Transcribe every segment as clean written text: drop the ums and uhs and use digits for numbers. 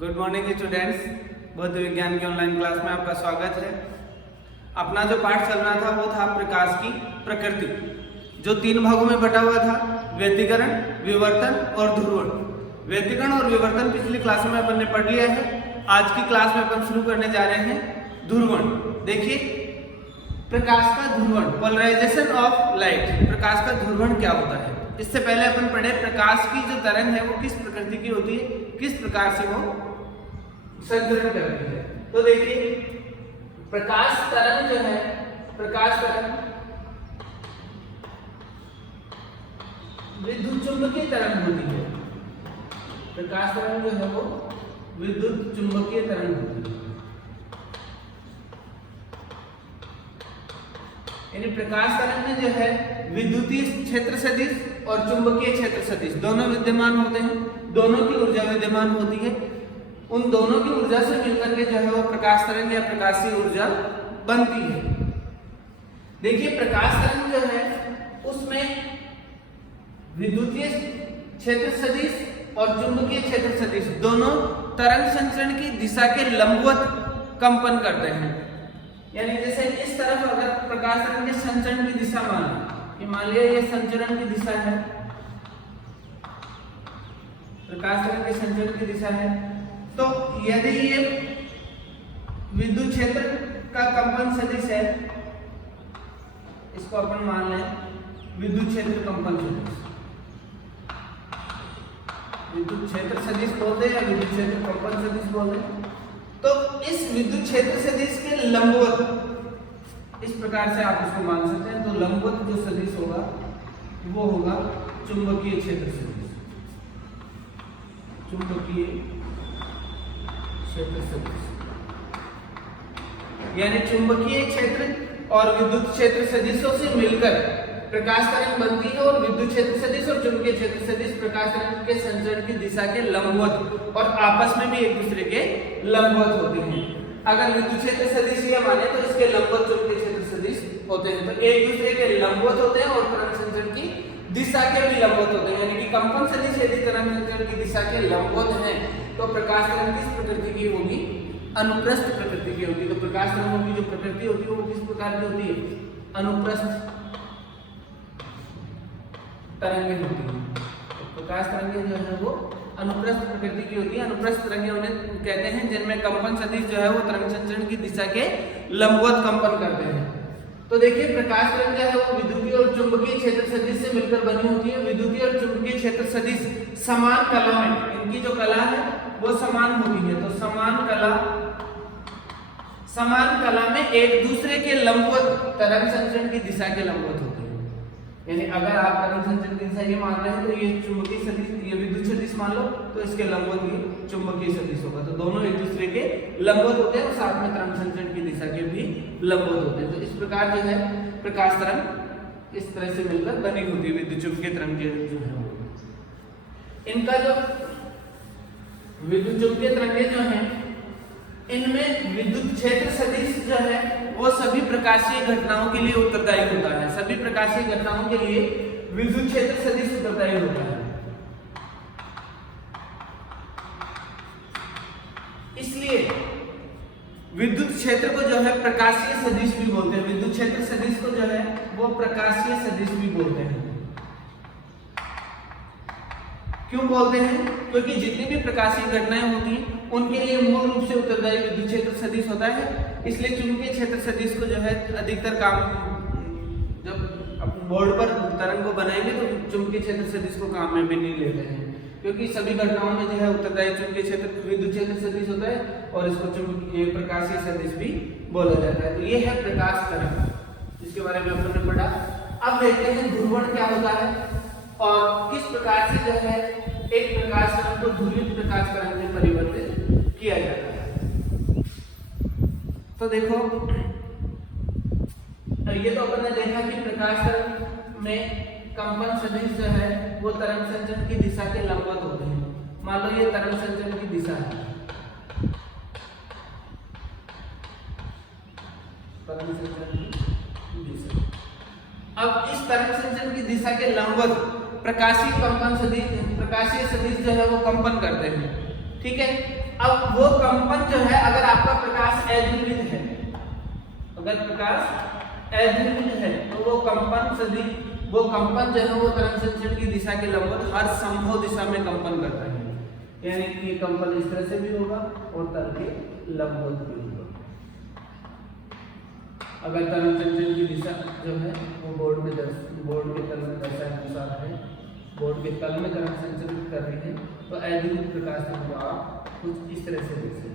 Good morning students, भौतिक विज्ञान की ऑनलाइन क्लास में आपका स्वागत है। अपना जो पाठ चल रहा था वो था प्रकाश की प्रकृति, जो 3 भागों में बटा हुआ था: व्यतिकरण, विवर्तन और ध्रुवण। व्यतिकरण और विवर्तन पिछली क्लास में अपन ने पढ़ लिया है। आज की क्लास में अपन शुरू करने जा रहे हैं ध्रुवण। देखिए, प्रकाश का ध्रुवण, पोलराइजेशन ऑफ लाइट। प्रकाश का ध्रुवण क्या होता है? इससे पहले अपन पढ़े प्रकाश की जो तरंग है वो किस property की होती है, किस प्रकार से वो संचरण करती है। तो देखिए, प्रकाश तरंग जो है, प्रकाश तरंग विद्युत चुंबकीय तरंग होती है। प्रकाश तरंग जो है वो विद्युत चुंबकीय तरंग होती है। यानी प्रकाश तरंग में जो है विद्युतीय क्षेत्र सदिश और चुंबकीय क्षेत्र सदिश दोनों विद्यमान होते हैं। दोनों की ऊर्जा विद्यमान होती है। उन दोनों की ऊर्जा से मिलकर के जो है वो प्रकाश तरंग या प्रकाशीय ऊर्जा बनती है। देखिए, प्रकाश तरंग जो है उसमें विद्युतीय क्षेत्र सदिश और चुंबकीय क्षेत्र सदिश दोनों तरंग संचरण की दिशा के लंबवत कंपन करते हैं। यानी जैसे इस तरफ अगर प्रकाश तरंग के संचरण की दिशा मान लिया ये संचरण की दिशा है, प्रकाश तरंग के संचरण की दिशा है, तो यदि ये विद्युत क्षेत्र का कंपन सदिश है, इसको अपन मान लें विद्युत क्षेत्र कंपन सदिश, विद्युत क्षेत्र सदिश बोलते हैं या विद्युत क्षेत्र कंपन सदिश बोलते हैं। तो इस विद्युत क्षेत्र सदिश के लंबवत, इस प्रकार से आप इसको मान सकते हैं। तो लंबवत जो सदिश होगा वो होगा चुंबकीय क्षेत्र सदिश, चुंबकीय क्षेत्र सदिश। यानी चुंबकीय क्षेत्र और विद्युत क्षेत्र सदिशों से मिलकर प्रकाश तरंग बनती है और विद्युत क्षेत्र सदिश और चुंबकीय क्षेत्र सदिश प्रकाश तरंग के संचरण की दिशा के लंबवत और आपस में भी एक दूसरे के लंबवत होती हैं। अगर विद्युत क्षेत्र सदिश ये माने तो इसके लंबवत चुंबकीय क्षेत्र सदिश होते हैं। तो एक दूसरे के लंबवत होते हैं और तरंग संचरण की दिशा के भी लंबवत होते हैं। यानी कि कंपन सदिश यदि तरंग संचरण की दिशा के लंबवत हैं तो प्रकाश तरंग किस प्रकृति की होगी? अनुप्रस्थ प्रकृति की होगी। तो प्रकाश तरंगों की जो प्रकृति होती है वो किस प्रकार की होती है? अनुप्रस्थ तरंगें होती हैं। तो प्रकाश तरंगें जो है वो अनुप्रस्थ प्रकृति की होती है। अनुप्रस्थ तरंगें उन्हें कहते हैं जिनमें कंपन सदिश जो है वो तरंग संचरण की दिशा के लंबवत कंपन करते हैं। तो देखिए, प्रकाश तरंग जो है वो विद्युतीय और चुंबकीय क्षेत्र सदिश से मिलकर बनी होती है। विद्युतीय और चुंबकीय क्षेत्र सदिश समान कला में, इनकी जो कला है वो समान होती है। तो समान कला में एक दूसरे के लंबवत तरंग संचरण की दिशा के लंबवत होते हैं। यानी अगर आप तरंग संचरण की दिशा ये मान रहे हैं तो ये चुंबकीय सदिश, ये विद्युत सदिश मान लो, तो इसके लंबवत ये चुंबकीय सदिश होगा। तो दोनों एक दूसरे के लंबवत होते हैं और साथ में तरंग संचरण की दिशा के भी लंबवत होते हैं। तो इस प्रकार जो है प्रकाश तरंग इस तरह से मिलकर बनी होती है। विद्युत चुंबकीय तरंग जो है इनका जो विद्युत चुंबकीय तरंगें जो है इनमें विद्युत क्षेत्र सदिश जो है वो सभी प्रकाशीय घटनाओं के लिए उत्तरदायी होता है। सभी प्रकाशीय घटनाओं के लिए विद्युत क्षेत्र सदिश उत्तरदायी होता है। इसलिए विद्युत क्षेत्र को जो है प्रकाशीय सदिश भी बोलते हैं। विद्युत क्षेत्र सदिश को जो है वो प्रकाशीय सदिश भी बोलते हैं। क्यों बोलते हैं? क्योंकि जितनी भी प्रकाशीय घटनाएं होती हैं उनके लिए मूल रूप से उत्तरदायी विद्युत क्षेत्र सदिश होता है। इसलिए चुंबकीय क्षेत्र सदिश को जो है अधिकतर काम, जब बोर्ड पर तरंग को बनाएंगे तो चुंबकीय क्षेत्र सदिश को काम में भी नहीं लेते हैं, क्योंकि सभी घटनाओं में जो है उत्तरदायी चुंबकीय क्षेत्र विद्युत क्षेत्र सदिश होता है और इसको चुंबकीय प्रकाशीय सदिश भी बोला जाता है। तो ये है प्रकाश तरंग, जिसके बारे में हमने पढ़ा। अब देखते हैं ध्रुवण क्या होता है और किस प्रकार से जो है एक प्रकाश तरंग को ध्रुवित प्रकाश तरंग में परिवर्तित किया जाता है। तो देखो, ये तो अपन ने देखा कि प्रकाश तरंग में कंपन सदिश जो है वो तरंग संचरण की दिशा के लंबवत होते हैं। मान लो ये तरंग संचरण की दिशा है, तरंग संचरण की दिशा। अब इस तरंग संचरण की दिशा के लंबवत प्रकाशीय कंपन सदिश, प्रकाशीय सदिश जो है वो कंपन करते हैं। ठीक है। अब वो कंपन जो है, अगर आपका प्रकाश अद्वितीय है, अगर प्रकाश अद्वितीय है तो वो कंपन जो है वो तरंग संचरण की दिशा के लंबवत हर संभव दिशा में कंपन करता है। यानी कि ये कंपन इस तरह से भी होगा और तल के लंबवत भी होगा। अगर तरंग संचरण की दिशा जो है वो बोर्ड के तल में दर्शानुसार है, बोर्ड के तल में तरंग संचरित कर रही है, तो अद्वितीय प्रकाश को आप कुछ इस तरह से देख सकते हैं।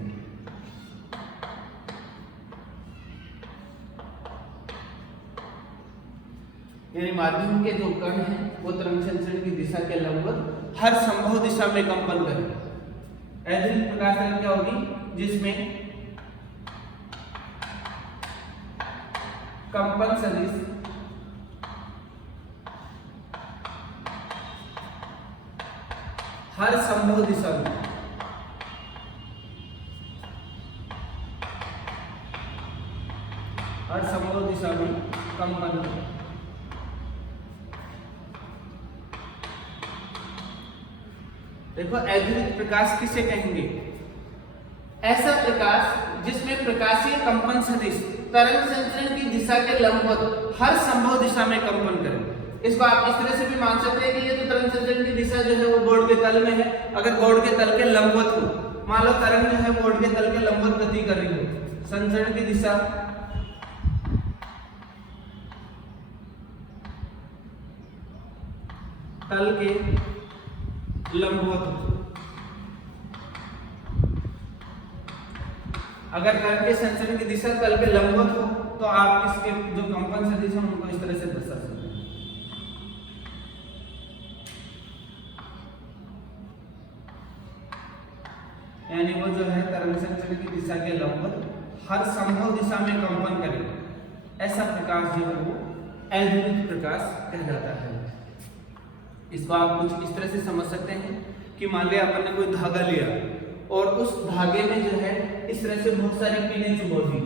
यानी माध्यम के जो कण हैं वो तरंग संचरण की दिशा के लंबवत हर संभव दिशा में कंपन करें। अद्वितीय प्रकाश तरंग क्या होगी, जिसमें कंपन सदिश हर संभव दिशा में कंपन करें। देखो अद्वितीय प्रकाश किसे कहेंगे, ऐसा प्रकाश जिसमें प्रकाशीय कंपन सदिश तरंग संचरण की दिशा के लंबवत हर संभव दिशा में कंपन करे। इसको आप इस तरह से भी मान सकते हैं कि ये तो तरंग संचरण की दिशा जो है वो बोर्ड के तल में है। अगर बोर्ड के तल के लंबवत हो, मान लो तरंग जो है बोर्ड के तल के लंबवत गति कर रही हो, संचरण की दिशा तल के लंबवत हो। अगर तरंग के संचरण की दिशा तल पे लंबवत हो तो आप इसके जो कंपन सदिश है उनको इस तरह से दर्शा सकते हैं। यानी वो जो है तरंग संचरण की दिशा के लंबवत हर संभव दिशा में कंपन करेगा। ऐसा प्रकाश जो है वो अद्वितीय प्रकाश कहलाता है। इसको आप कुछ इस तरह से समझ सकते हैं कि मान लिया अपन ने कोई धागा लिया और उस धागे में जो है इस तरह से बहुत सारी पिनें चुभो दी।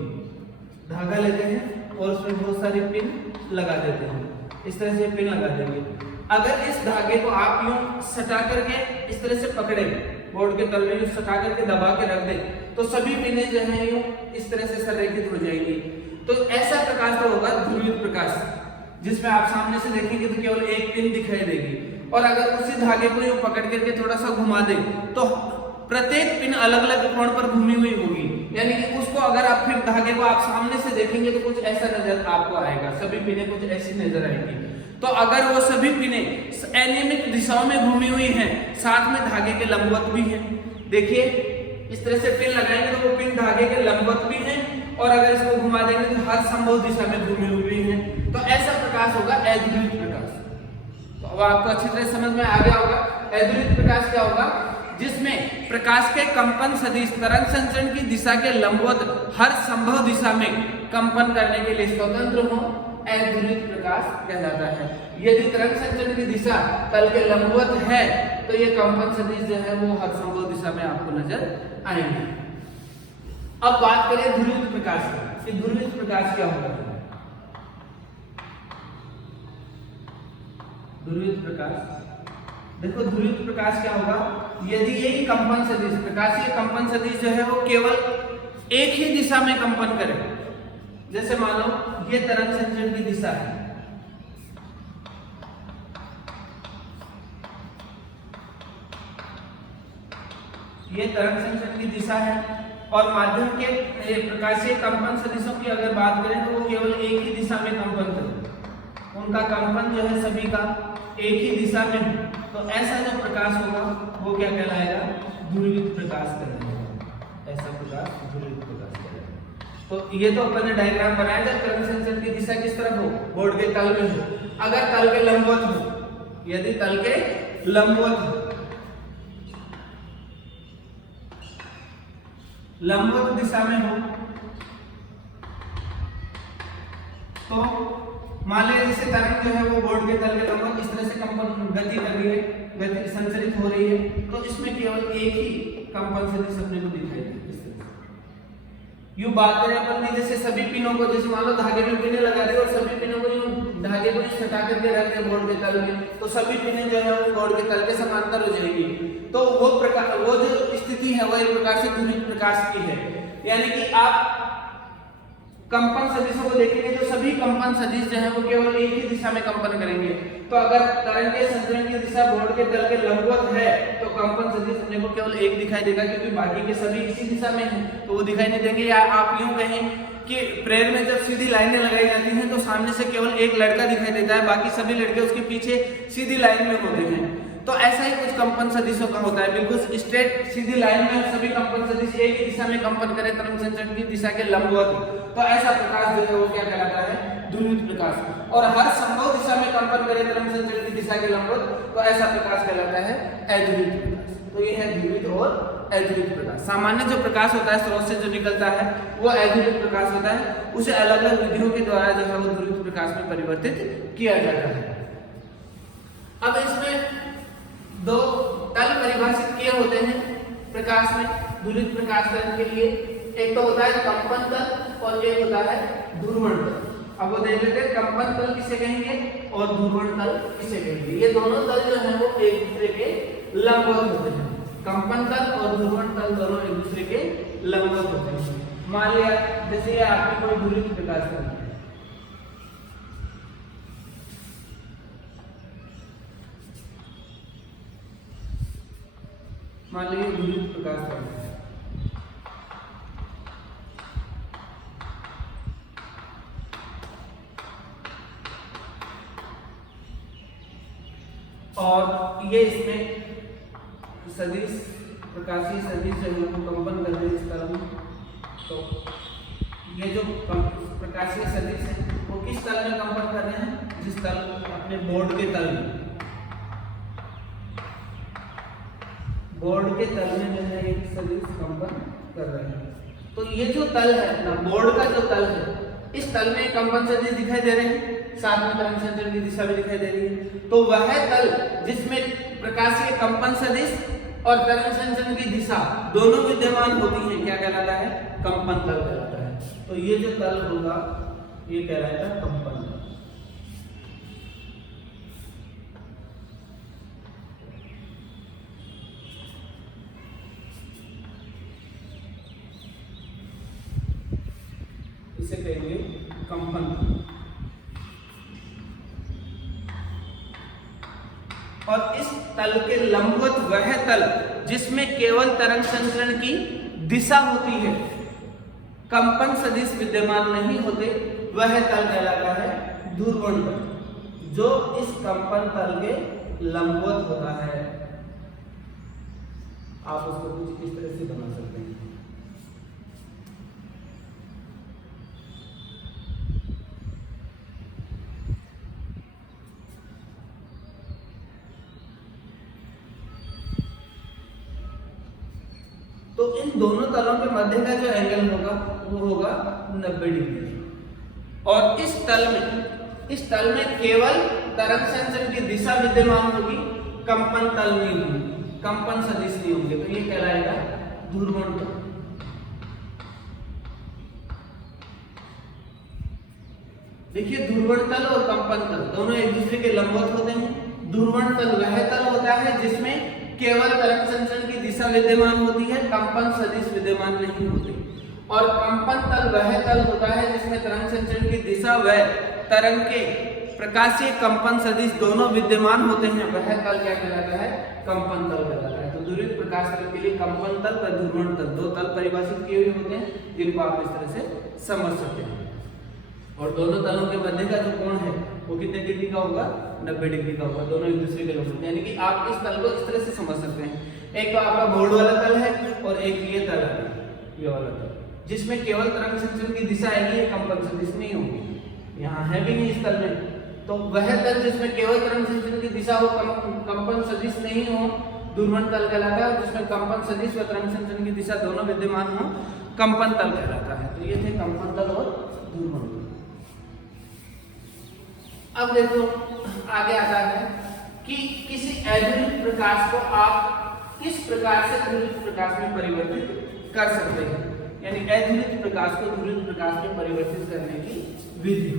धागा लेते हैं और उसमें बहुत सारी पिन लगा देते हैं, इस तरह से पिन लगा देंगे। अगर इस धागे को आप यूं सटा करके इस तरह से पकड़े, बोर्ड के तल में यूं सटा करके दबा के रख दे, तो सभी पिनें जो है यूं इस तरह से संरेखित हो जाएंगी। तो ऐसा प्रकाश तो होगा ध्रुवित प्रकाश, जिसमें आप सामने से देखेंगे तो केवल एक पिन दिखाई देगी। और अगर उसी धागे को यूं पकड़ करके थोड़ा सा घुमा दे तो प्रत्येक पिन अलग अलग कोण पर घूमी हुई होगी। यानी कि उसको अगर आप फिर धागे को आप सामने से देखेंगे तो कुछ ऐसा नजर आपको आएगा, सभी पिनें कुछ ऐसी नजर आएंगी। तो अगर वो सभी पिनें अनियमित दिशाओं में घूमी हुई हैं, साथ में धागे के लंबवत भी हैं, देखिए इस तरह से पिन लगाएंगे तो वो पिन धागे के लंबवत भी हैं, और अगर इसको घुमा देंगे तो हर संभव दिशा में घूमी हुई भी हैं। तो ऐसा प्रकाश होगा अद्वितीय प्रकाश। तो अब आपको अच्छी तरह समझ में आ गया होगा अद्वितीय प्रकाश क्या होगा, जिसमें प्रकाश के कंपन सदिश तरंग संचरण की दिशा के लंबवत हर संभव दिशा में कंपन करने के लिए स्वतंत्र हो, अद्वितीय प्रकाश कहलाता है। यदि तरंग संचरण की दिशा तल के लंबवत है तो ये कंपन सदिश जो है वो हर संभव दिशा में आपको नजर आएंगे। अब बात करें ध्रुवित प्रकाश की, कि ध्रुवित प्रकाश क्या होगा। ध्रुवित प्रकाश, देखो ध्रुवित प्रकाश क्या होगा, यदि यही कंपन सदिश प्रकाशीय कंपन सदिश जो है वो केवल एक ही दिशा में कंपन करे। जैसे मान लो ये तरंग संचरण की दिशा है, ये तरंग संचरण की दिशा है, और माध्यम के प्रकाशीय कंपन सदिशों की अगर बात करें तो वो केवल एक ही दिशा में कंपन करे, उनका कंपन जो है सभी का एक ही दिशा में हो। तो ऐसा जो प्रकाश होगा वो क्या कहलाएगा, ध्रुवित प्रकाश कहलाएगा। ऐसा प्रकाश ध्रुवित प्रकाश कहलाएगा। तो ये तो अपन ने डायग्राम बनाया था, तरंग संचरण की दिशा किस तरफ हो, बोर्ड के तल में हो। अगर तल के लंबवत हो, यदि तल के लंबवत हो, लंबवत दिशा में हो तो मान लीजिए जैसे तरंग जो है वो बोर्ड के तल के लंबवत इस तरह से कंपन गति कर रही है, गति संचरित हो रही है, तो इसमें केवल एक ही कंपन सदिश अपने को दिखाई देती है। यूं बात करें अपन की, जैसे सभी पिनों को, जैसे मान लो धागे में पिनें लगा दे और सभी पिनों को यूं धागे को सटा करके रख दे बोर्ड के तल में, तो सभी पिनें जो है वो बोर्ड के तल के समांतर हो जाएगी। तो वो जो स्थिति है वो एक प्रकार से ध्रुवित प्रकाश की है। यानी कि आप कंपन सदिशों को देखेंगे तो सभी कंपन सदिश जो है वो केवल एक ही दिशा में कंपन करेंगे। तो अगर तरंग के संचरण की दिशा बोर्ड के तल के लंबवत है तो कंपन सदिश अपने को केवल एक दिखाई देगा, क्योंकि बाकी के सभी इसी दिशा में हैं तो वो दिखाई नहीं देंगे। या आप यूं कहें कि प्रेयर में जब सीधी लाइनें लगाई जाती हैं तो सामने से केवल एक लड़का दिखाई देता है, बाकी सभी लड़के उसके पीछे सीधी लाइन में होते हैं। तो ऐसा ही कुछ कंपन सदिशों का होता है, बिल्कुल स्ट्रेट सीधी लाइन में सभी कंपन सदिश एक ही दिशा में कंपन करें तरंग संचरण की दिशा के लंबवत, तो ऐसा प्रकाश जो है वो क्या कहलाता है, ध्रुवित प्रकाश। और हर संभव दिशा में कंपन करे तरंग संचरण की दिशा के लंबवत, तो ऐसा प्रकाश कहलाता है अध्रुवित प्रकाश। तो ये है ध्रुवित और अध्रुवित प्रकाश। सामान्य जो प्रकाश होता है स्रोत से जो निकलता है वो अध्रुवित प्रकाश होता है, उसे अलग अलग विधियों के द्वारा जो है वो ध्रुवित प्रकाश में परिवर्तित किया जाता है। अब इसमें दो तल परिभाषित किए होते हैं प्रकाश में ध्रुवित प्रकाश करने के लिए, एक तो होता है कंपन तल और एक होता है ध्रुवण तल। अब वो देख लेते हैं कंपन तल किसे कहेंगे और ध्रुवण तल किसे कहेंगे। ये दोनों तल जो है वो एक दूसरे के लंबवत होते हैं। कंपन तल और ध्रुवण तल दोनों एक दूसरे के लंबवत होते हैं। मान लिया जैसे आपकी कोई ध्रुवित प्रकाश करना है, मान लीजिए ध्रुवित प्रकाश करना है, और ये इसमें सदिश प्रकाशीय सदिश जो है वो कंपन कर रहे हैं इस तल में। तो ये जो प्रकाशीय सदिश है वो किस तल में कंपन कर रहे हैं, जिस तल अपने बोर्ड के तल में, बोर्ड के तल में जो है एक सदिश कंपन कर रहे हैं। तो ये जो तल है ना, बोर्ड का जो तल है, इस तल में कंपन सदिश दिखाई दे रहे हैं, साथ में तरंग संचरण की दिशा भी दिखाई दे रही है। तो वह तल जिसमें प्रकाशीय कंपन सदिश और तरंग संचरण की दिशा दोनों विद्यमान होती हैं क्या कहलाता है, कंपन तल कहलाता है। तो ये जो तल होगा ये कहलाता है कंपन तल। इसे कहेंगे कंपन। और इस तल के लंबवत वह तल जिसमें केवल तरंग संचरण की दिशा होती है, कंपन सदिश विद्यमान नहीं होते, वह तल कहलाता है ध्रुवण तल, जो इस कंपन तल के लंबवत होता है। आप उसको कुछ इस तरह से बना सकते हैं। तो इन दोनों तलों के मध्य का जो एंगल होगा वो होगा 90 डिग्री। और इस तल में केवल तरंग संचरण की दिशा विद्यमान होगी, कंपन तल नहीं होगी, कंपन सदिश नहीं होंगे। तो ये कहलाएगा ध्रुवण तल। देखिए ध्रुवण तल और कंपन तल दोनों एक दूसरे के लंबवत होते हैं। ध्रुवण तल वह तल होता है जिसमें केवल तरंग संचरण की दिशा विद्यमान होती है, कंपन सदिश विद्यमान नहीं होते। और कंपन तल वह तल होता है जिसमें तरंग संचरण की दिशा व तरंग के प्रकाशीय कंपन सदिश दोनों विद्यमान होते हैं, वह तल क्या कहलाता है, कंपन तल कहलाता है। तो ध्रुवित प्रकाश तल के लिए कंपन तल व ध्रुवण तल दो तल परिभाषित किए हुए होते हैं, जिनको आप इस तरह से समझ सकते हैं। और दोनों तलों के मध्य का जो कोण है वो कितने डिग्री का होगा, 90 डिग्री का होगा। दोनों एक दूसरे के लंबवत, यानी कि आप इस तल को इस तरह से समझ सकते हैं। एक तो आपका बोर्ड वाला तल है और एक ये तल है, ये वाला तल, जिसमें केवल तरंग संचरण की दिशा आएगी, ये कंपन सदिश नहीं होगी, यहाँ है भी नहीं इस तल में। तो वह तल जिसमें केवल तरंग संचरण की दिशा हो, कंपन सदिश नहीं हो, ध्रुवण तल कहलाता है। जिसमें कंपन सदिश व तरंग संचरण की दिशा दोनों विद्यमान हो, कंपन तल कहलाता है। तो ये थे कंपन तल और ध्रुवण तल। अब देखो आगे आता है कि किसी अध्रुवित प्रकाश को आप किस प्रकार से ध्रुवित प्रकाश में परिवर्तित कर सकते हैं, यानी अध्रुवित प्रकाश को ध्रुवित प्रकाश में परिवर्तित करने की विधि।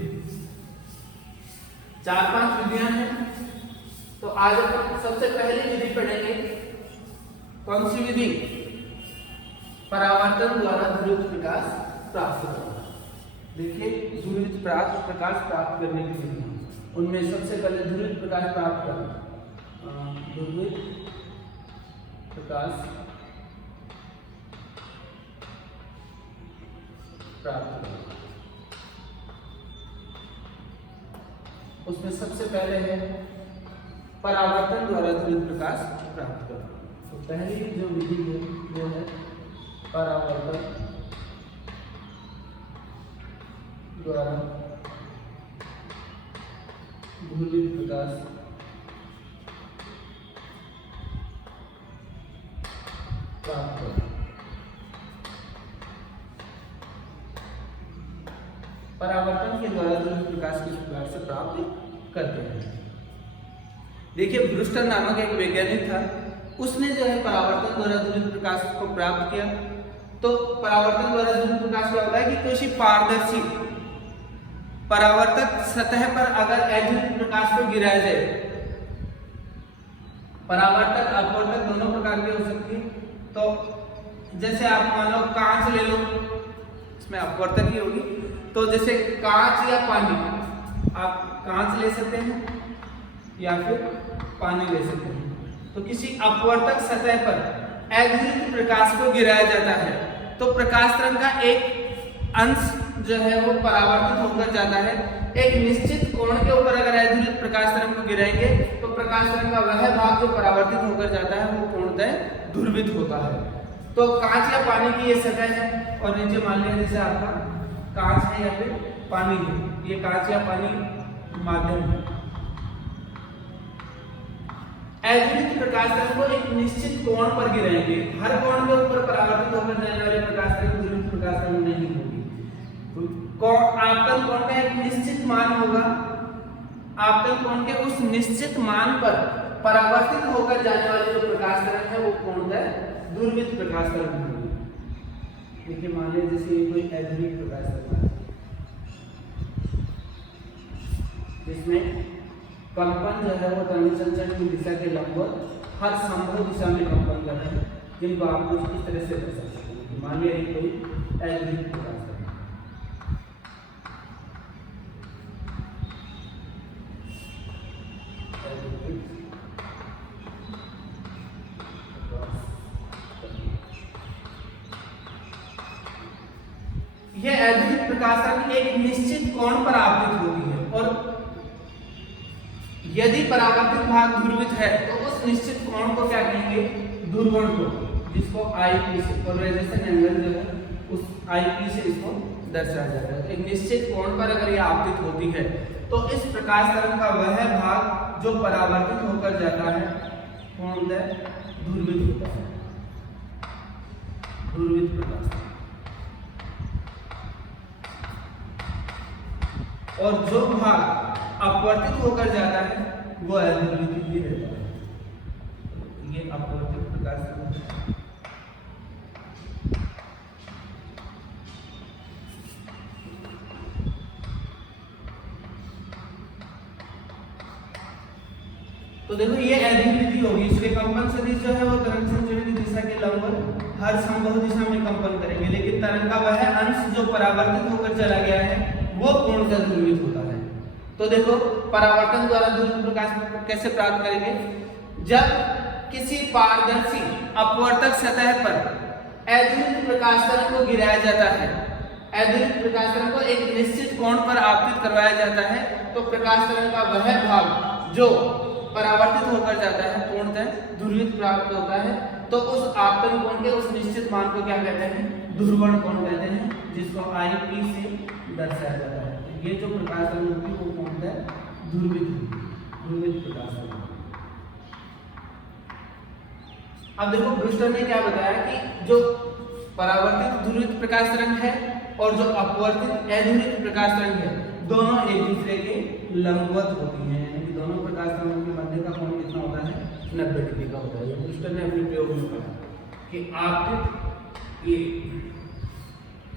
4-5 विधियां हैं। तो आज अपन सबसे पहली विधि पढ़ेंगे कौन सी विधि? परावर्तन द्वारा ध्रुवित प्रकाश प्राप्त करना। देखिए ध्रुवित प्रकाश प्राप्त करने की विधि, उनमें सबसे पहले ध्रुवित प्रकाश प्राप्त करना, ध्रुवित प्रकाश प्राप्त करना। उसमें सबसे पहले है परावर्तन द्वारा ध्रुवित प्रकाश प्राप्त करना। तो पहली जो विधि है वो है परावर्तन द्वारा ध्रुवित प्रकाश प्राप्त करना। परावर्तन के द्वारा ध्रुवित प्रकाश किस प्रकार से प्राप्त करते हैं? देखिए ब्रूस्टर नामक एक वैज्ञानिक था, उसने जो है परावर्तन द्वारा ध्रुवित प्रकाश को प्राप्त किया। तो परावर्तन द्वारा ध्रुवित प्रकाश क्या होता है कि किसी पारदर्शी परावर्तक सतह पर अगर अध्रुवित प्रकाश को गिराया जाए, परावर्तक अपवर्तक दोनों प्रकार की हो सकती है। तो जैसे आप मान लो कांच ले लो, इसमें अपवर्तक ही होगी। तो जैसे कांच या पानी, आप कांच ले सकते हैं या फिर पानी ले सकते हैं। तो किसी अपवर्तक सतह पर अध्रुवित प्रकाश को गिराया जाता है तो प्रकाश तरंग का एक अंश जो है वो परावर्तित होकर जाता है। एक निश्चित कोण के ऊपर अगर अध्रुवित प्रकाश तरंग को गिराएंगे तो प्रकाश तरंग का वह भाग जो परावर्तित होकर जाता है वो पूर्णतः ध्रुवित होता है। तो कांच या पानी की ये सतह है और नीचे मान लिया जैसे आपका कांच है या फिर पानी है, ये कांच या पानी माध्यम है। अध्रुवित प्रकाश तरंग को एक निश्चित कोण पर गिराएंगे, हर कोण के ऊपर परावर्तित होकर जाने वाले प्रकाश तरंग ध्रुवित प्रकाश तरंग नहीं होगी। आपतन कोण का एक निश्चित मान होगा, आपतन कोण के उस निश्चित मान पर परावर्तित होकर जाने वाले जो प्रकाश तरंग है वो पूर्णतः ध्रुवित प्रकाश तरंग होगी। देखिए मान लीजिए जैसे ये कोई अध्रुवित प्रकाश तरंग है जिसमें कंपन जो है वो तरंग संचरण की दिशा के लंबवत हर संभव दिशा में कंपन कर रहे हैं, जिनको आप कुछ इस तरह से दर्शा सकते हैं। मान लिया ये कोई अध्रुवित प्रकाश तरंग, यह अध्रुवित प्रकाश तरंग एक निश्चित कोण पर आपतित होती है और यदि परावर्तित भाग ध्रुवित है तो उस निश्चित कोण को क्या कहेंगे? ध्रुवण को, जिसको आईपी से पोलराइजेशन एंगल जो है उस आईपी से इसको दर्शाया जाता है। एक निश्चित कोण पर अगर यह आपतित होती है तो इस प्रकाश तरंग का वह भाग जो परावर्तित होकर जाता है पूर्णतः ध्रुवित होता है, ध्रुवित प्रकाश। और जो भाग अपवर्तित होकर जाता है वो अध्रुवित ही रहता है। ये अपवर्तित प्रकाश तरंग है। तो देखो ये अध्रुवित होगी, इसके कंपन सदिश जो है वो तरंग संचरण की दिशा के लंबवत हर संभव दिशा में कंपन करेंगे, लेकिन तरंग का वह अंश जो परावर्तित होकर चला गया है वो पूर्णतः ध्रुवित होता है। तो देखो परावर्तन द्वारा ध्रुवित प्रकाश कैसे प्राप्त करेंगे? जब किसी पारदर्शी अपवर्तक सतह पर अध्रुवित प्रकाश तरंग को गिराया जाता है, अध्रुवित प्रकाश तरंग को एक निश्चित कोण पर आपतित करवाया जाता है तो प्रकाश तरंग का वह भाग जो परावर्तित होकर जाता है पूर्णतः ध्रुवित प्राप्त होता है। तो उस आपतन कोण के उस निश्चित मान को क्या कहते हैं? ध्रुवण कोण कहते हैं, जिसको आईपी से दर्शाया जाता है। ये जो प्रकाश तरंग होगी वो पूर्णतः ध्रुवित प्रकाश तरंग। अब देखो ब्रूस्टर ने क्या बताया कि जो परावर्तित ध्रुवित प्रकाश तरंग है और जो अपवर्तित अध्रुवित प्रकाश तरंग है दोनों एक दूसरे के लंबवत होती हैं, यानी दोनों प्रकाश तरंगों के मध्य का कोण कितना होता है? 90 डिग्री का होता है। ये ब्रूस्टर ने अपने प्रयोग में कहा कि आपतित ये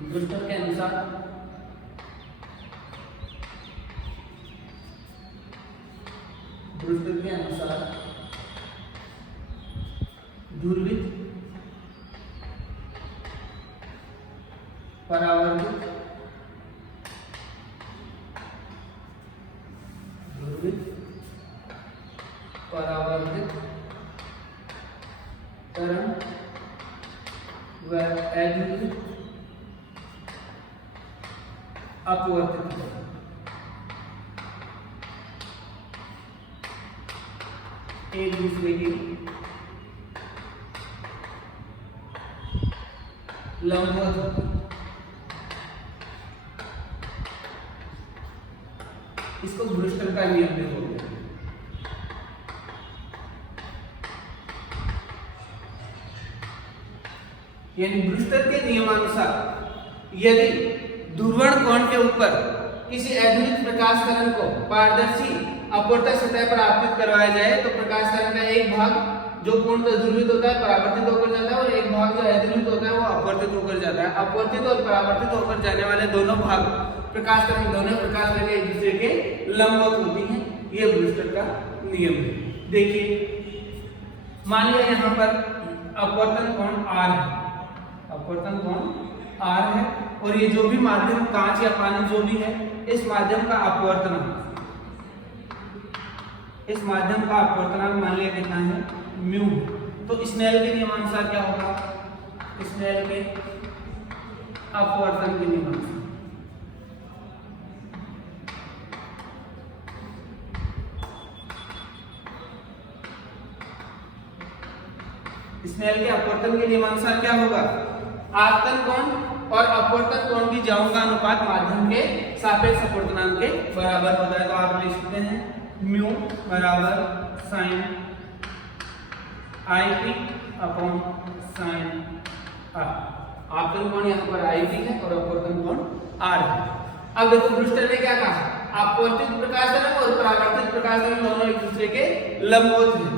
ब्रूस्टर के अनुसार ध्रुवित परावर्तित ध्रुवित परावर्तित तरंग व अध्रुवित अपवर्तित तरंग एक दूसरे की लंबवत होती है। इसको ब्रूस्टर का नियम भी बोलते हैं। यानी ब्रूस्टर के नियमानुसार यदि ध्रुवण कोण के ऊपर किसी अध्रुवित प्रकाश तरंग को पारदर्शी अपवर्तक सतह पर आपतित करवाया जाए तो प्रकाश तरंग का एक भाग जो कोण पर ध्रुवित होता है परावर्तित होकर जाता है और एक भाग जो अध्रुवित होता है वो अपवर्तित होकर जाता है। अपवर्तित और परावर्तित होकर जाने वाले दोनों भाग प्रकाश तरंग दोनों प्रकाश तरंग एक दूसरे के लंबवत होती हैं। ये ब्रूस्टर का नियम है। देखिए मान लिया यहाँ पर अपवर्तन कोण R है, अपवर्तन कोण R है और ये जो भी माध्यम कांच या पानी जो भी है इस माध्यम का अपवर्तनांक, इस माध्यम का अपवर्तनांक मान लिया कितना है म्यू। तो स्नेल के नियमानुसार क्या होगा, स्नेल के अपवर्तन के नियमानुसार स्नेल के अपवर्तन के नियमानुसार क्या होगा, आपतन कोण और अपवर्तन कोण की ज्याओं का अनुपात माध्यम के सापेक्ष अपवर्तनांक के बराबर होता है। तो आप लिख सकते हैं म्यू बराबर sine i p upon sine r. आपतन कोण यहाँ पर आई पी है और अपवर्तन कोण आर है। अब देखो ब्रूस्टर ने क्या कहा, अपवर्तित प्रकाश तरंग और परावर्तित प्रकाश तरंग दोनों एक दूसरे के लंबवत हैं,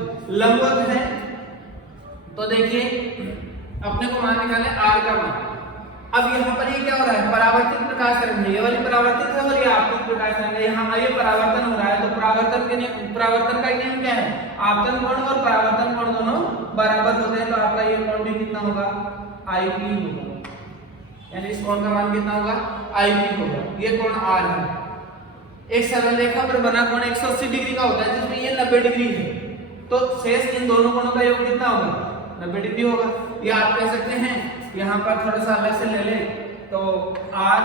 लंबवत हैं। तो देखिए अपने को मान निकाले आर का मान। अब यहाँ पर ये क्या हो रहा है, परावर्तित प्रकाश तरंग है, ये वाली परावर्तित है और ये आपतित प्रकाश तरंग है। यहाँ ये परावर्तन हो रहा है तो परावर्तन का नियम क्या है, आपतन कोण और परावर्तन कोण दोनों बराबर होते हैं। तो आपका ये कोण भी कितना होगा, आई पी होगा, यानी इस कोण का मान कितना होगा, आई पी होगा। ये कोण आर है। एक सरल रेखा पर बना कोण 180 डिग्री का होता है जिसमें ये 90 डिग्री है, तो शेष इन दोनों कोणों का योग कितना होगा, 90 डिग्री होगा। ये आप कह सकते हैं यहाँ पर थोड़ा सा अलग से ले लें तो r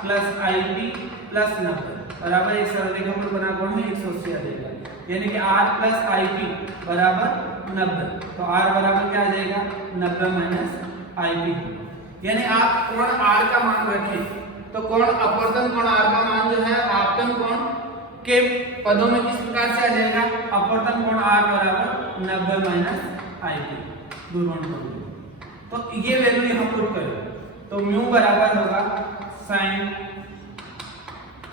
plus I P plus 90 बराबर एक सरल रेखा पर बना कोण है 180 आ जाएगा, यानी कि r प्लस आई पी बराबर 90। तो r बराबर क्या आ जाएगा, 90 माइनस आई पी। यानी आप कोण r का मान रखें तो कोण अपवर्तन कोण r का मान जो है आपतन कोण के पदों में किस प्रकार से आ जाएगा, अपवर्तन कोण r बराबर 90 माइनस आई पी ध्रुवण कोण। तो ये वैल्यू यहाँ पुट करें तो म्यू बराबर होगा साइन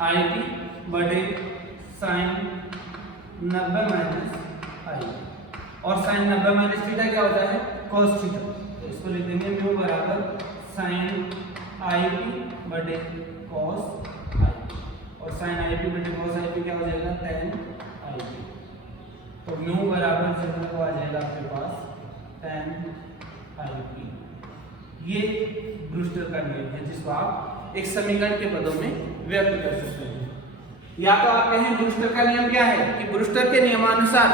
आई पी बटे साइन 90 माइनस आई, और साइन 90 माइनस थीटा क्या होता है, cos थीटा। तो इसको लिख देंगे म्यू बराबर साइन आई पी बटे cos आई, और साइन आई पी बटे cos आई पी क्या हो जाएगा, tan आई पी। तो म्यू बराबर जो है वो आ जाएगा आपके पास tan आई पी। ये ब्रूस्टर का नियम है जिसको आप एक समीकरण के पदों में व्यक्त कर सकते हैं। या तो आप कहें ब्रूस्टर का नियम क्या है कि ब्रूस्टर के नियमानुसार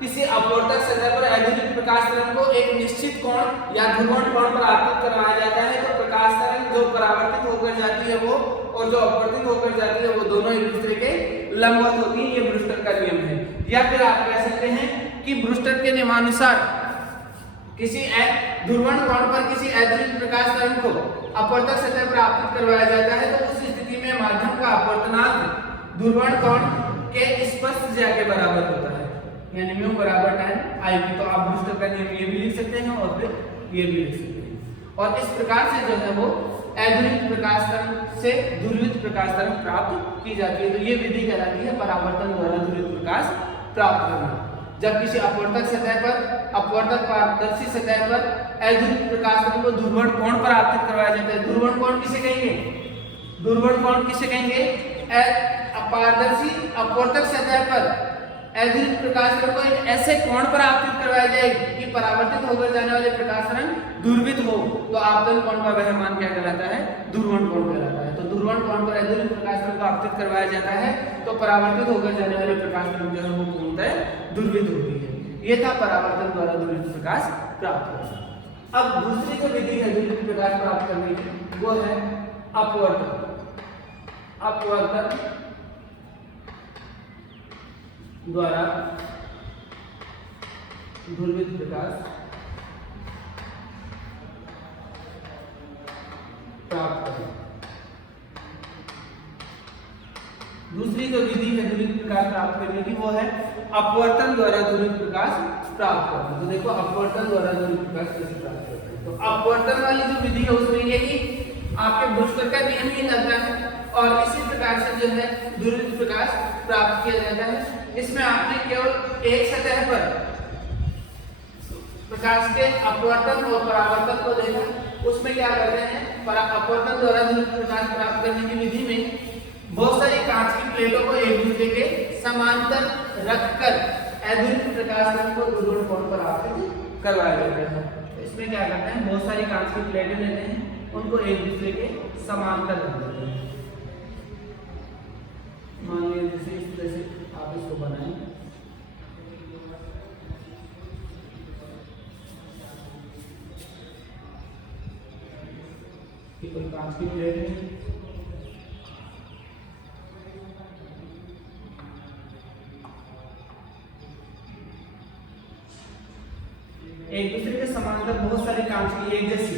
किसी अपवर्तक सतह पर अध्रुवित प्रकाश तरंग को एक निश्चित कोण या ध्रुवण कोण पर आपतित करवाया जाता है तो प्रकाश तरंग जो परावर्तित होकर जाती है वो और जो अपवर्तित होकर जाती है वो दोनों एक दूसरे के लंबवत होती है। ये ब्रूस्टर का नियम है। या फिर आप कह सकते हैं कि ब्रूस्टर के नियमानुसार किसी ध्रुवण कोण पर किसी अध्रुवित प्रकाश तरंग को अपवर्तक सतह पर आपतित करवाया जाता है तो उस स्थिति में माध्यम का अपवर्तनांक ध्रुवण कोण के स्पष्ट ज्या के बराबर होता है, यानी म्यू बराबर tan आई पी। तो आप ब्रूस्टर का नियम ये भी लिख सकते हैं और फिर ये भी लिख सकते हैं। और इस प्रकार से जो है वो अध्रुवित प्रकाश तरंग से ध्रुवित प्रकाश तरंग प्राप्त की जाती है। तो ये विधि कहलाती है परावर्तन द्वारा ध्रुवित प्रकाश प्राप्त करना। जब किसी अपवर्तक सतह पर अपवर्तक पारदर्शी सतह पर अध्रुवित प्रकाश तरंग को ध्रुवण कोण पर आपतित करवाया जाता है। ध्रुवण कोण किसे कहेंगे, ध्रुवण कोण किसे कहेंगे, पारदर्शी अपवर्तक सतह पर अधूरित प्रकाश तरंग को एक ऐसे कोण पर आपतित करवाया जाए कि परावर्तित होकर जाने वाले प्रकाश तरंग दूरवित हो, तो आपतन कोण का वह मान क्या कहलाता है? ध्रुवण कोण कहलाता है। तो ध्रुवण कोण पर अधूरित प्रकाश तरंग को आपतित करवाया जाता है तो परावर्तित होकर जाने वाले प्रकाश तरंग जो है वो पूर्णतः दूरवित होती है। ये था परावर्तन द्वारा दूरवित प्रकाश प्राप्त करना। अब दूसरी जो विधि है दूरवित प्रकाश प्राप्त करने की वो है अपवर्तन। अपवर्तन द्वारा दूरवित प्रकाश प्राप्त करें। दूसरी जो विधि है दूरवित प्रकाश प्राप्त करने की वो है अपवर्तन द्वारा दूरवित प्रकाश प्राप्त करना। तो देखो अपवर्तन द्वारा दूरवित प्रकाश कैसे प्राप्त करते हैं। तो अपवर्तन वाली जो विधि है उसमें यही आपके ब्रूस्टर का नियम ही लगता है और इसी प्रकार से जो है दूरवित प्रकाश प्राप्त किया जाता है। इसमें आपने केवल एक सतह पर प्रकाश के अपवर्तन और परावर्तन को देखा। उसमें क्या करते हैं, अपवर्तन द्वारा दूरवित प्रकाश प्राप्त करने की विधि में बहुत सारी कांच की प्लेटों को एक दूसरे के समांतर रखकर अधूरित प्रकाश तरंग को ध्रुवण कोण पर आपतित करवाया जाता है। तो इसमें क्या करते हैं, बहुत सारी कांच की प्लेटें लेते हैं, उनको एक दूसरे के समांतर रख देते हैं। मान लीजिए जैसे इस तरह से आप इसको बनाएं, कि कोई कांच की प्लेट है, एक दूसरे के समांतर बहुत सारी कांच की एक जैसी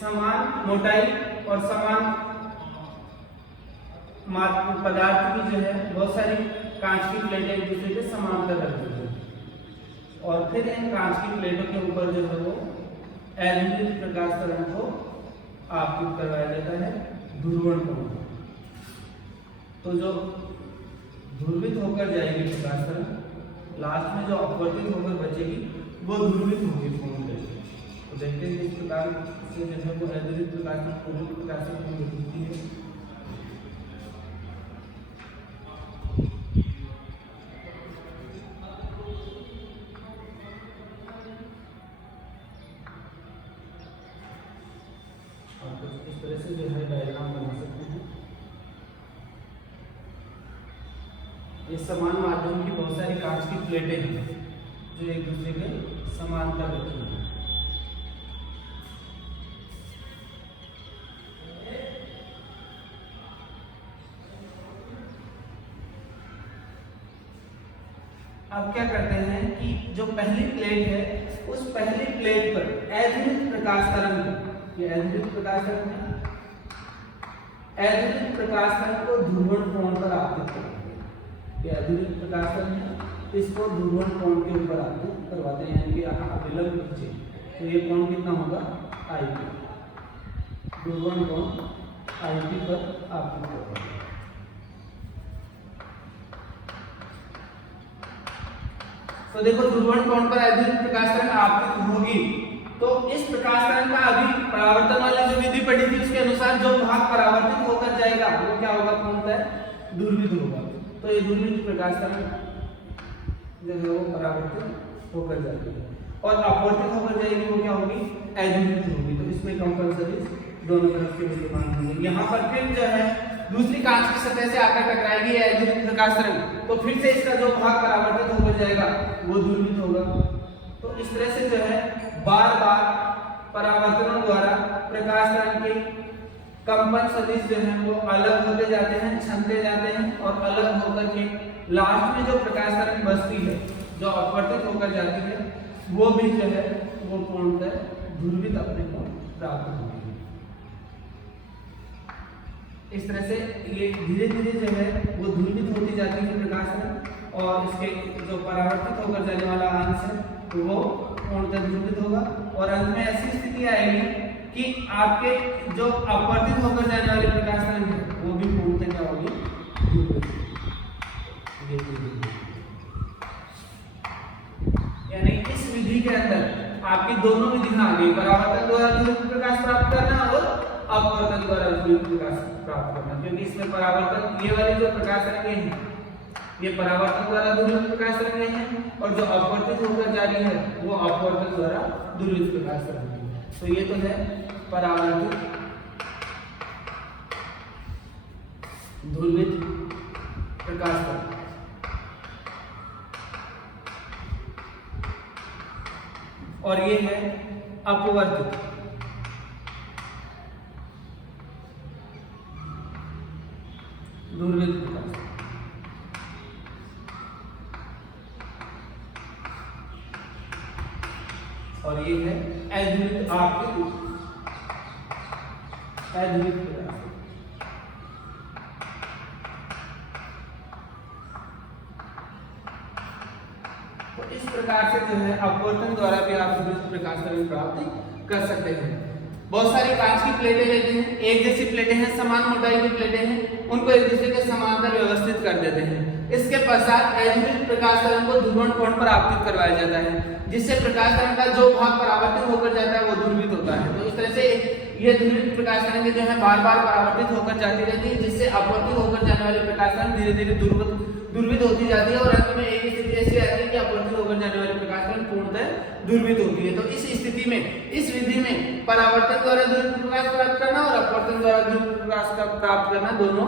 समान मोटाई और समान पदार्थ की जो है बहुत सारी कांच की प्लेटें एक दूसरे के समांतर रखी है और फिर इन कांच की प्लेटों के ऊपर जो है वो अधूरित प्रकाश तरंग को आपतित करवाया जाता है ध्रुवण कोण। तो जो ध्रुवित होकर जाएगी प्रकाश तरंग, लास्ट में जो अपवर्तित होकर बचेगी वो ध्रुवित होगी कोण पे। तो देखते हैं इस प्रकार से जो है वो अधूरित प्रकाश तरंग ध्रुवित प्रकाश तरंग दिखती है। इस तरह से जो है डायग्राम बना सकते हैं। ये समान माध्यम की बहुत सारी कांच की प्लेटें हैं जो एक दूसरे के समांतर रखी हैं। अब क्या करते हैं कि जो पहली प्लेट है उस पहली प्लेट पर अधूरित प्रकाश तरंग, ये अधूरित प्रकाश तरंग है, अधूरित प्रकाश तरंग को ध्रुवण कोण पर आपतित करेंगे। ये अधूरित प्रकाश तरंग है, इसको ध्रुवण कोण के ऊपर आपतित करवाते हैं, यानी कि यहाँ विलंब नीचे, तो ये कोण कितना होगा IP, ध्रुवण कोण IP पर आपतित करवाते हैं। तो देखो ध्रुवण कोण पर अधूरित प्रकाश तरंग आपतित होगी, तो इस प्रकाश तरंग का अभी परावर्तन वाली जो विधि पढ़ी थी उसके अनुसार जो भाग परावर्तित होकर जाएगा वो क्या होगा, पूर्णतः दूरवित होगा। तो ये दूरवित प्रकाश तरंग जो है वो परावर्तित होकर जाएगी और अपवर्तित होकर जाएगी वो क्या होगी, अधूरित होगी। तो इसमें कंपल्सरी दोनों तरफ के विद्यमान होंगे। यहाँ पर फिर जो है दूसरी कांच की सतह से आकर टकराएगी अधूरित प्रकाश तरंग, तो फिर से इसका जो भाग परावर्तित होकर जाएगा वो दूरवित होगा। तो इस तरह से जो है बार बार परावर्तनों द्वारा प्रकाश तरंग के कंपन सदिश जो है वो अलग होते जाते हैं, छनते जाते हैं और अलग होकर के लास्ट में जो प्रकाश तरंग बचती है जो अपवर्तित होकर जाती है वो भी जो है वो पूर्णतः ध्रुवित अपने को प्राप्त होती है। इस तरह से ये धीरे धीरे जो है वो ध्रुवित होती जाती है प्रकाश तरंग और इसके जो परावर्तित होकर जाने वाला अंश है तो वो पूर्णतः ध्रुवित होगा और अंत में ऐसी स्थिति आएगी कि आपके जो अपवर्तित होकर जाने वाले प्रकाश तरंग है वो भी पूर्णतः क्या होगी, यानी इस विधि के अंदर आपकी दोनों विधियां आ गई, परावर्तन द्वारा ध्रुवित प्रकाश प्राप्त करना और अपवर्तन द्वारा ध्रुवित प्रकाश प्राप्त करना। क्योंकि इसमें परावर्तन ये वाली जो प्रकाश तरंगें हैं ये परावर्तन द्वारा ध्रुवित प्रकाश तरंगे हैं और जो अपवर्तित होकर जा रही है वो अपवर्तन द्वारा ध्रुवित प्रकाश तरंगे हैं। तो ये तो है परावर्तित ध्रुवित प्रकाश तरंग। और ये है अपवर्तित ध्रुवित प्रकाश। और ये है अध्रुवित अध्रुवित प्रकाश। तो इस प्रकार से जो है अपवर्तन द्वारा भी आप ध्रुवित प्रकाश तरंग प्राप्त कर सकते हैं। बहुत सारी कांच की प्लेटें लेते हैं, एक जैसी प्लेटें हैं, समान मोटाई की प्लेटें हैं, उनको एक दूसरे के समांतर व्यवस्थित कर देते हैं। इसके पश्चात अध्रुवित प्रकाश तरंग को ध्रुवण कोण पर आपतित करवाया जाता है, जिससे प्रकाश तरंग का जो भाग परावर्तित होकर जाता है वो ध्रुवित होता है। तो इस तरह से ये ध्रुवित प्रकाश तरंगें जो है बार बार परावर्तित होकर जाती रहती है, जिससे अपवर्तित होकर जाने वाली प्रकाश तरंग धीरे धीरे ध्रुवित होती जाती है और अंत में एक स्थिति ऐसी आती है कि अपवर्तित होकर जाने वाली प्रकाश तरंग पूर्णतः ध्रुवित होती है। तो इस स्थिति में, इस विधि में परावर्तन द्वारा ध्रुवित प्रकाश प्राप्त करना और अपवर्तन द्वारा ध्रुवित प्रकाश का प्राप्त करना दोनों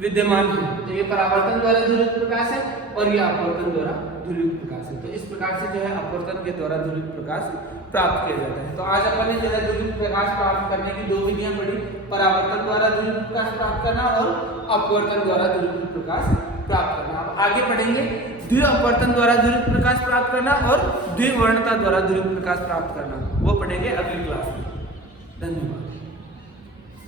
विद्यमान है। तो ये परावर्तन द्वारा ध्रुवित प्रकाश है और ये अपवर्तन द्वारा ध्रुवित प्रकाश है। तो इस प्रकार से जो है अपवर्तन के द्वारा ध्रुवित प्रकाश प्राप्त किया जाता है। तो आज अपन ने जो है ध्रुवित प्रकाश प्राप्त करने की दो विधियां पढ़ी, परावर्तन द्वारा ध्रुवित प्रकाश प्राप्त करना और अपवर्तन द्वारा ध्रुवित प्रकाश प्राप्त करना। अब आगे पढ़ेंगे द्वि अपवर्तन द्वारा ध्रुवित प्रकाश प्राप्त करना और द्विवर्णता द्वारा ध्रुवित प्रकाश प्राप्त करना, वो पढ़ेंगे अगली क्लास में। धन्यवाद।